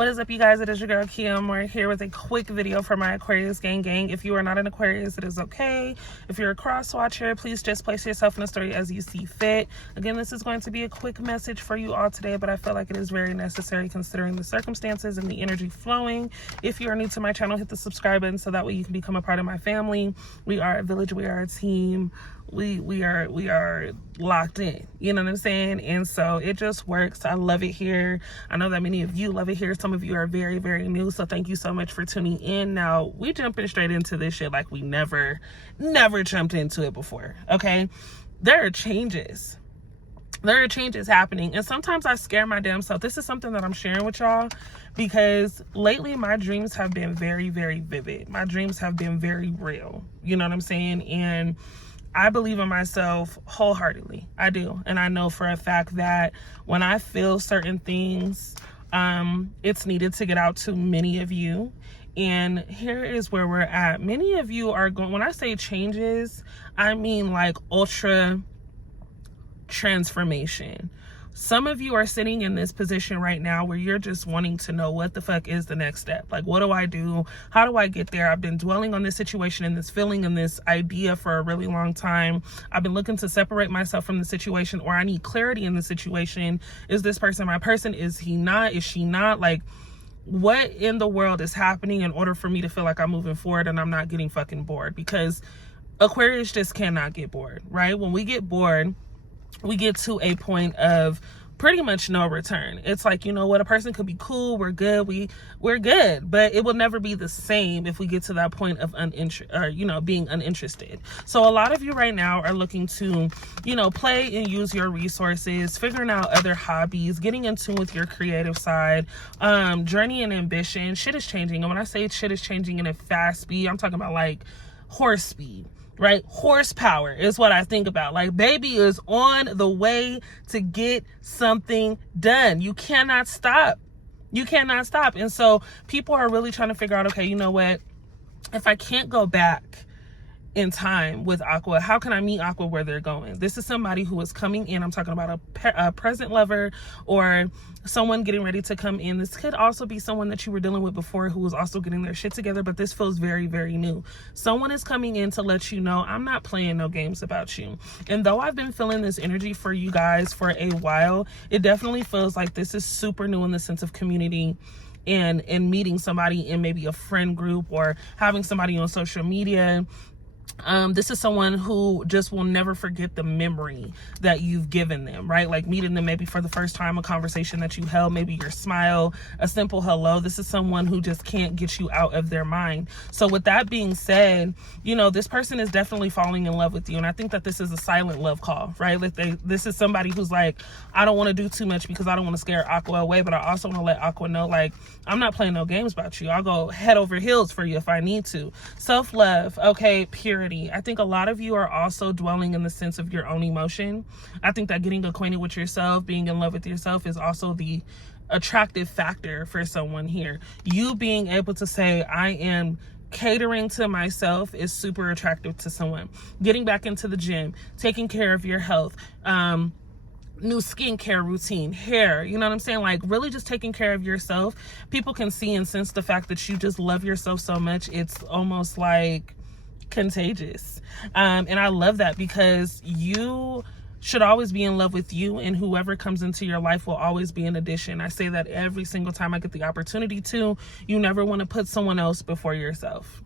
What is up, you guys? It is your girl Kim. We're here with a quick video for my Aquarius gang. If you are not an Aquarius, it is okay. If you're a cross watcher, please just place yourself in the story as you see fit. Again, this is going to be a quick message for you all today, but I feel like it is very necessary considering the circumstances and the energy flowing. If you are new to my channel, hit the subscribe button so that way you can become a part of my family. We are a village, we are a team. We are locked in, you know what I'm saying? And so it just works. I love it here. I know that many of you love it here. Some of you are very, very new, so thank you so much for tuning in. Now we jumping straight into this shit like we never jumped into it before. Okay, there are changes happening, and sometimes I scare my damn self. This is something that I'm sharing with y'all because lately my dreams have been very, very vivid. My dreams have been very real, you know what I'm saying? And I believe in myself wholeheartedly. I do. And I know for a fact that when I feel certain things, it's needed to get out to many of you. And here is where we're at. Many of you are going, when I say changes, I mean like ultra transformation. Some of you are sitting in this position right now where you're just wanting to know what the fuck is the next step. Like, what do I do? How do I get there? I've been dwelling on this situation and this feeling and this idea for a really long time. I've been looking to separate myself from the situation, or I need clarity in the situation. Is this person my person? Is he not? Is she not? Like, what in the world is happening in order for me to feel like I'm moving forward and I'm not getting fucking bored? Because Aquarius just cannot get bored, right? When we get bored, we get to a point of pretty much no return. It's like, you know what, a person could be cool, we're good, we're good, but it will never be the same if we get to that point of being uninterested. So a lot of you right now are looking to, play and use your resources, figuring out other hobbies, getting in tune with your creative side, journey and ambition. Shit is changing. And when I say shit is changing in a fast speed, I'm talking about like horse speed. Right? Horsepower is what I think about. Like, baby is on the way to get something done. You cannot stop. You cannot stop. And so people are really trying to figure out, okay, you know what? If I can't go back in time with Aqua, how can I meet Aqua where they're going? This is somebody who is coming in. I'm talking about a present lover or someone getting ready to come in. This could also be someone that you were dealing with before who was also getting their shit together, but this feels very, very new. Someone is coming in to let you know, I'm not playing no games about you. And though I've been feeling this energy for you guys for a while, it definitely feels like this is super new in the sense of community and meeting somebody in maybe a friend group or having somebody on social media. This is someone who just will never forget the memory that you've given them, right? Like meeting them maybe for the first time, a conversation that you held, maybe your smile, a simple hello. This is someone who just can't get you out of their mind. So with that being said, this person is definitely falling in love with you. And I think that this is a silent love call, right? Like this is somebody who's like, I don't want to do too much because I don't want to scare Aqua away, but I also want to let Aqua know, like, I'm not playing no games about you. I'll go head over heels for you if I need to. Self-love, okay, purity. I think a lot of you are also dwelling in the sense of your own emotion. I think that getting acquainted with yourself, being in love with yourself is also the attractive factor for someone here. You being able to say, I am catering to myself is super attractive to someone. Getting back into the gym, taking care of your health, new skincare routine, hair, you know what I'm saying? Like really just taking care of yourself. People can see and sense the fact that you just love yourself so much. It's almost like contagious. And I love that because you should always be in love with you, and whoever comes into your life will always be an addition. I say that every single time I get the opportunity to. You never want to put someone else before yourself.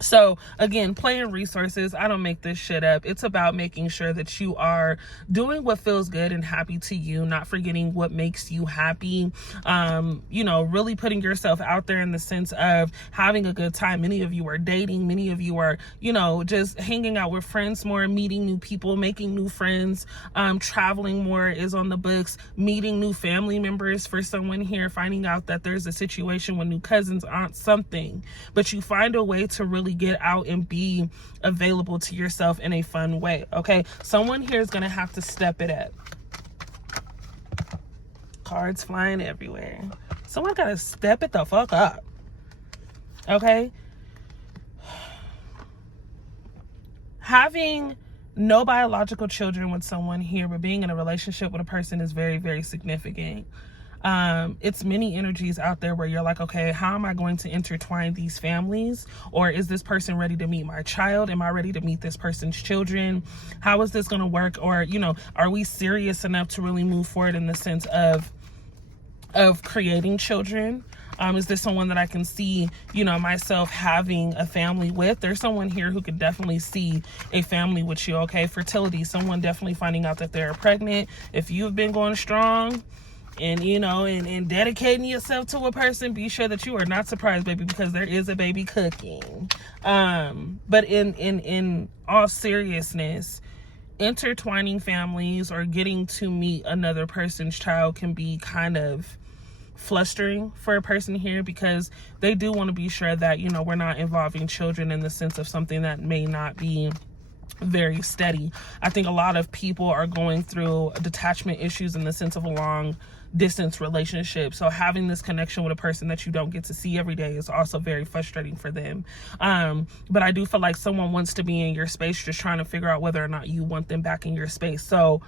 So again, playing resources, I don't make this shit up. It's about making sure that you are doing what feels good and happy to you, not forgetting what makes you happy. Really putting yourself out there in the sense of having a good time. Many of you are dating, many of you are, just hanging out with friends more, meeting new people, making new friends, traveling more is on the books, meeting new family members for someone here, finding out that there's a situation with new cousins, aunts, something, but you find a way to really get out and be available to yourself in a fun way. Okay, someone here is gonna have to step it up. Cards flying everywhere. Someone gotta step it the fuck up. Okay, having no biological children with someone here, but being in a relationship with a person is very, very significant. It's many energies out there where you're like, okay, how am I going to intertwine these families? Or is this person ready to meet my child? Am I ready to meet this person's children? How is this going to work? Or, you know, are we serious enough to really move forward in the sense of creating children? Is this someone that I can see, you know, myself having a family with? There's someone here who could definitely see a family with you, okay? Fertility, someone definitely finding out that they're pregnant. If you've been going strong and, you know, and dedicating yourself to a person, be sure that you are not surprised, baby, because there is a baby cooking. But in all seriousness, intertwining families or getting to meet another person's child can be kind of flustering for a person here, because they do want to be sure that, you know, we're not involving children in the sense of something that may not be very steady. I think a lot of people are going through detachment issues in the sense of a long distance relationship. So having this connection with a person that you don't get to see every day is also very frustrating for them. But I do feel like someone wants to be in your space, just trying to figure out whether or not you want them back in your space. So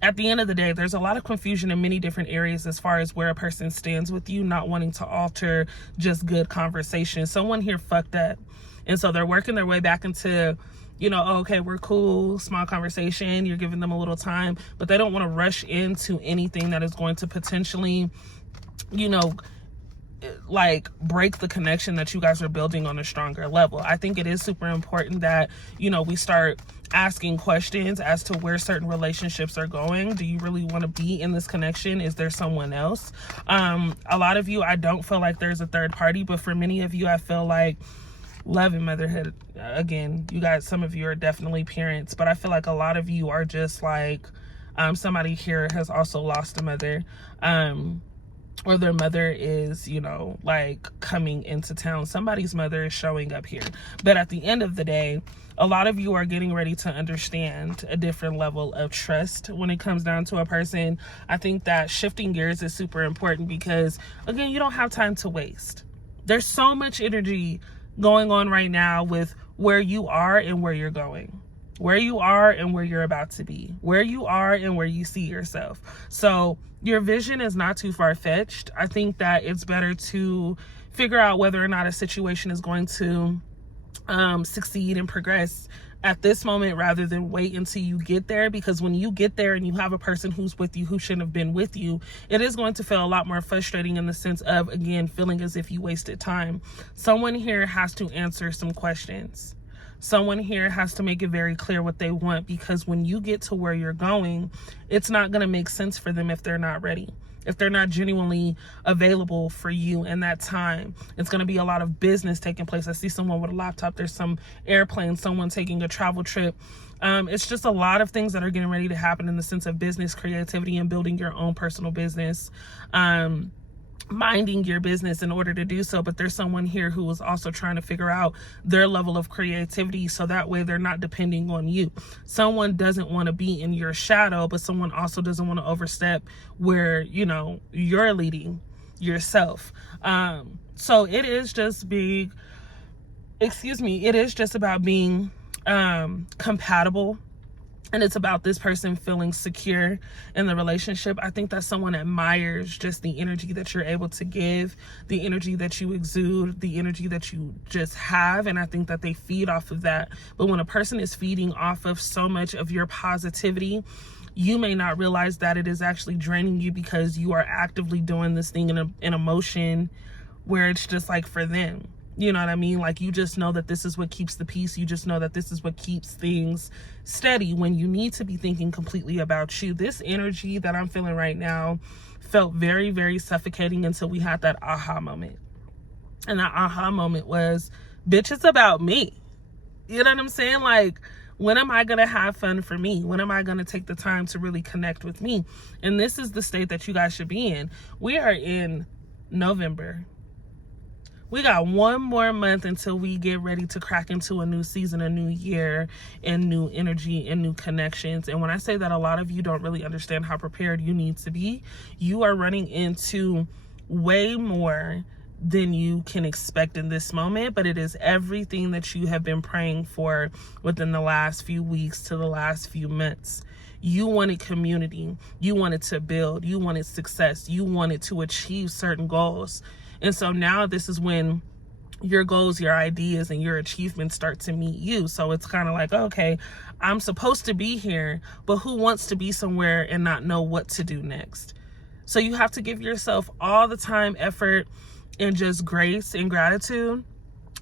at the end of the day, there's a lot of confusion in many different areas as far as where a person stands with you, not wanting to alter just good conversation. Someone here fucked up. And so they're working their way back into, you know, oh, okay, we're cool, small conversation, you're giving them a little time, but they don't want to rush into anything that is going to potentially, you know, like break the connection that you guys are building on a stronger level. I think it is super important that, you know, we start asking questions as to where certain relationships are going. Do you really want to be in this connection? Is there someone else? A lot of you, I don't feel like there's a third party, but for many of you, I feel like love and motherhood, again, you guys, some of you are definitely parents, but I feel like a lot of you are just like, somebody here has also lost a mother, or their mother is, you know, like coming into town. Somebody's mother is showing up here. But at the end of the day, a lot of you are getting ready to understand a different level of trust when it comes down to a person. I think that shifting gears is super important because, again, you don't have time to waste. There's so much energy going on right now with where you are and where you're going, where you are and where you're about to be, where you are and where you see yourself. So your vision is not too far-fetched. I think that it's better to figure out whether or not a situation is going to succeed and progress at this moment rather than wait until you get there, because when you get there and you have a person who's with you who shouldn't have been with you, it is going to feel a lot more frustrating in the sense of, again, feeling as if you wasted time. Someone here has to answer some questions. Someone here has to make it very clear what they want, because when you get to where you're going, it's not going to make sense for them if they're not ready. If they're not genuinely available for you in that time, it's going to be a lot of business taking place. I see someone with a laptop. There's some airplane, someone taking a travel trip. It's just a lot of things that are getting ready to happen in the sense of business, creativity, and building your own personal business. Minding your business in order to do so, but there's someone here who is also trying to figure out their level of creativity so that way they're not depending on you. Someone doesn't want to be in your shadow, but someone also doesn't want to overstep where, you know, you're leading yourself. So it is just being, it is just about being compatible. And it's about this person feeling secure in the relationship. I think that someone admires just the energy that you're able to give, the energy that you exude, the energy that you just have. And I think that they feed off of that. But when a person is feeding off of so much of your positivity, you may not realize that it is actually draining you, because you are actively doing this thing in a motion where it's just like for them. You know what I mean? Like, you just know that this is what keeps the peace. You just know that this is what keeps things steady when you need to be thinking completely about you. This energy that I'm feeling right now felt very, very suffocating until we had that aha moment. And that aha moment was, bitch, it's about me. You know what I'm saying? Like, when am I going to have fun for me? When am I going to take the time to really connect with me? And this is the state that you guys should be in. We are in November. We got one more month until we get ready to crack into a new season, a new year, and new energy and new connections. And when I say that a lot of you don't really understand how prepared you need to be, you are running into way more than you can expect in this moment, but it is everything that you have been praying for within the last few weeks to the last few months. You wanted community, you wanted to build, you wanted success, you wanted to achieve certain goals. And so now this is when your goals, your ideas, and your achievements start to meet you. So it's kind of like, okay, I'm supposed to be here, but who wants to be somewhere and not know what to do next? So you have to give yourself all the time, effort, and just grace and gratitude.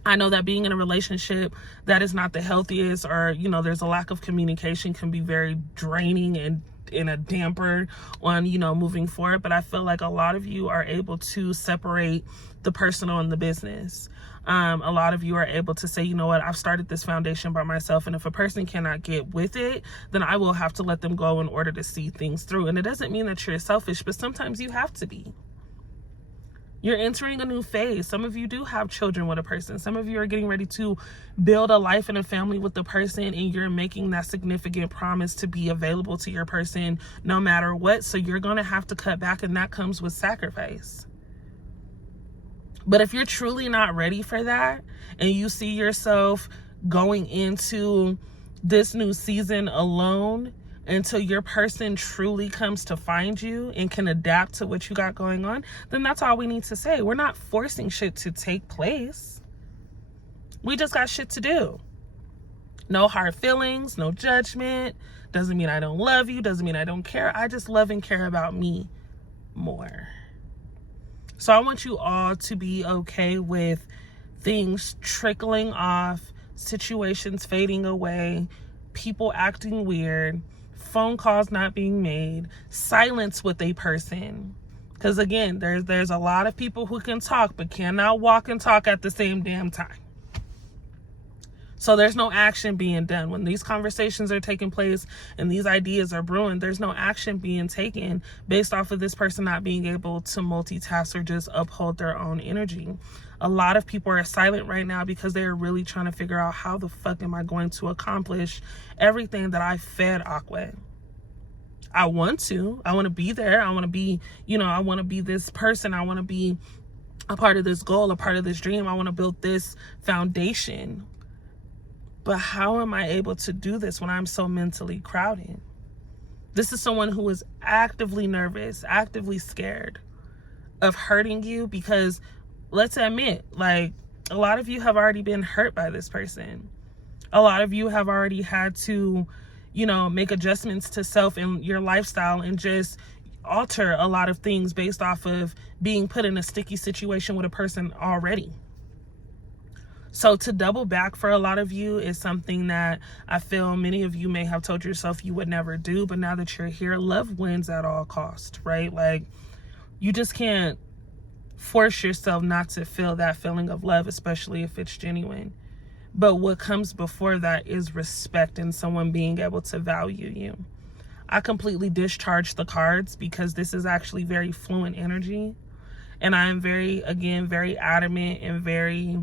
I know that being in a relationship that is not the healthiest, or, you know, there's a lack of communication, can be very draining and in a damper on, you know, moving forward. But I feel like a lot of you are able to separate the personal and the business. A lot of you are able to say, you know what, I've started this foundation by myself, and if a person cannot get with it, then I will have to let them go in order to see things through. And it doesn't mean that you're selfish, but sometimes you have to be. You're entering a new phase. Some of you do have children with a person. Some of you are getting ready to build a life and a family with the person, and you're making that significant promise to be available to your person no matter what. So you're going to have to cut back, and that comes with sacrifice. But if you're truly not ready for that, and you see yourself going into this new season alone until your person truly comes to find you and can adapt to what you got going on, then that's all we need to say. We're not forcing shit to take place. We just got shit to do. No hard feelings, no judgment. Doesn't mean I don't love you, doesn't mean I don't care. I just love and care about me more. So I want you all to be okay with things trickling off, situations fading away, people acting weird, phone calls not being made, silence with a person. Because again, there's a lot of people who can talk but cannot walk and talk at the same damn time. So there's no action being done. When these conversations are taking place and these ideas are brewing, there's no action being taken based off of this person not being able to multitask or just uphold their own energy. A lot of people are silent right now because they are really trying to figure out, how the fuck am I going to accomplish everything that I fed Aqua? I want to be there. I want to be, I want to be this person. I want to be a part of this goal, a part of this dream. I want to build this foundation. But how am I able to do this when I'm so mentally crowded? This is someone who is actively nervous, actively scared of hurting you, because let's admit, like, a lot of you have already been hurt by this person. A lot of you have already had to, make adjustments to self and your lifestyle and just alter a lot of things based off of being put in a sticky situation with a person already. So to double back for a lot of you is something that I feel many of you may have told yourself you would never do, but now that you're here, love wins at all cost, right? Like, you just can't force yourself not to feel that feeling of love, especially if it's genuine. But what comes before that is respect and someone being able to value you. I completely discharged the cards because this is actually very fluent energy. And I am very adamant and very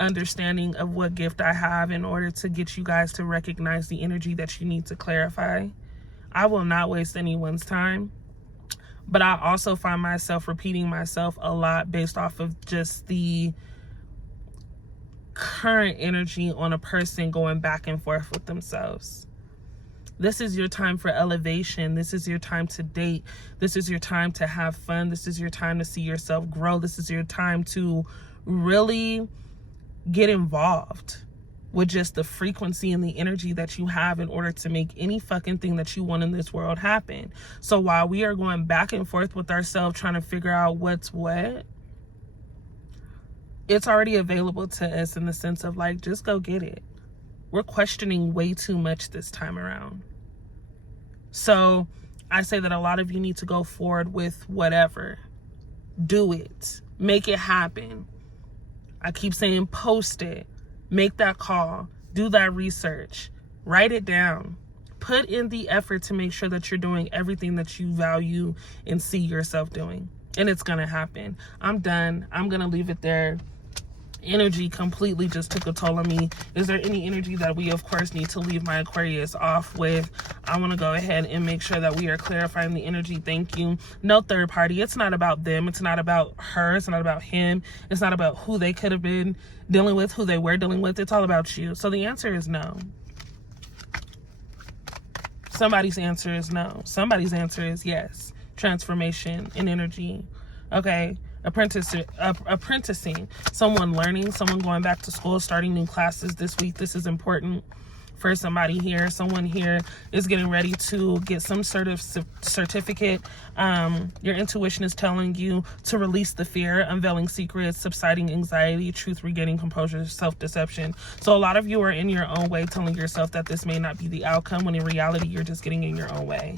understanding of what gift I have in order to get you guys to recognize the energy that you need to clarify. I will not waste anyone's time, but I also find myself repeating myself a lot based off of just the current energy on a person going back and forth with themselves. This is your time for elevation. This is your time to date. This is your time to have fun. This is your time to see yourself grow. This is your time to really get involved with just the frequency and the energy that you have in order to make any fucking thing that you want in this world happen. So while we are going back and forth with ourselves trying to figure out what's what, it's already available to us in the sense of, like, just go get it. We're questioning way too much this time around. So I say that a lot of you need to go forward with whatever. Do it. Make it happen. I keep saying post it, make that call, do that research, write it down, put in the effort to make sure that you're doing everything that you value and see yourself doing. And it's going to happen. I'm done. I'm going to leave it there. Energy completely just took a toll on me. Is there any energy that we, of course, need to leave my Aquarius off with? I want to go ahead and make sure that we are clarifying the energy. Thank you. No third party. It's not about them. It's not about her. It's not about him. It's not about who they could have been dealing with, who they were dealing with. It's all about you. So the answer is no. Somebody's answer is no. Somebody's answer is yes. Transformation in energy. Okay. Apprenticing. Someone learning. Someone going back to school, starting new classes this week. This is important for somebody here. Someone here is getting ready to get some sort of certificate. Your intuition is telling you to release the fear, unveiling secrets, subsiding anxiety, truth, regaining composure, self-deception. So a lot of you are in your own way telling yourself that this may not be the outcome, when in reality you're just getting in your own way.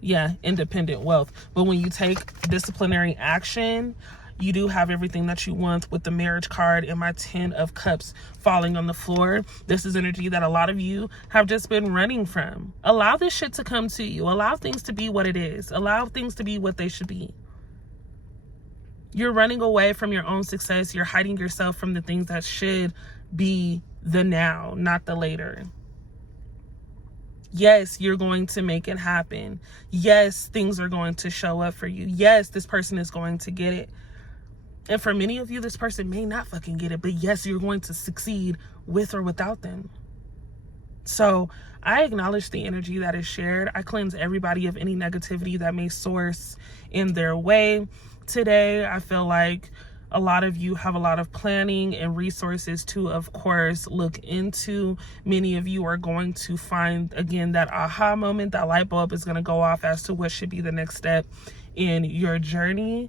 Yeah, independent wealth. But when you take disciplinary action, you do have everything that you want, with the marriage card and my 10 of cups falling on the floor. This is energy that a lot of you have just been running from. Allow this shit to come to you. Allow things to be what it is. Allow things to be what they should be. You're running away from your own success. You're hiding yourself from the things that should be the now, not the later. Yes, you're going to make it happen. Yes, things are going to show up for you. Yes, this person is going to get it. And for many of you, this person may not fucking get it, but yes, you're going to succeed with or without them. So I acknowledge the energy that is shared. I cleanse everybody of any negativity that may source in their way. Today, I feel like a lot of you have a lot of planning and resources to, of course, look into. Many of you are going to find, again, that aha moment. That light bulb is going to go off as to what should be the next step in your journey.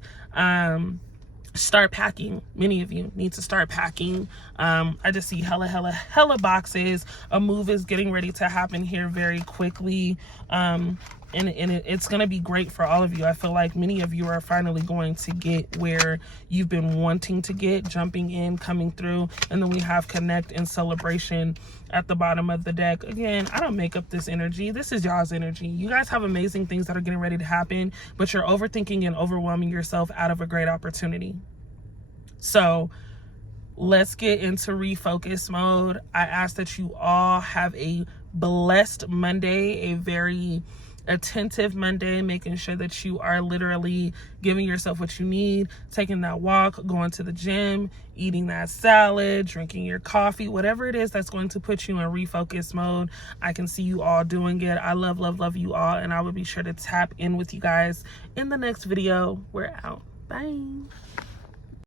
Start packing. Many of you need to start packing. I just see hella boxes. A move is getting ready to happen here very quickly. And it's going to be great for all of you. I feel like many of you are finally going to get where you've been wanting to get, jumping in, coming through. And then we have connect and celebration at the bottom of the deck. Again, I don't make up this energy. This is y'all's energy. You guys have amazing things that are getting ready to happen, but you're overthinking and overwhelming yourself out of a great opportunity. So let's get into refocus mode. I ask that you all have a blessed Monday, a very attentive Monday, making sure that you are literally giving yourself what you need, taking that walk, going to the gym, eating that salad, drinking your coffee, whatever it is that's going to put you in refocus mode. I can see you all doing it. I love you all, and I will be sure to tap in with you guys in the next video. We're out. Bye.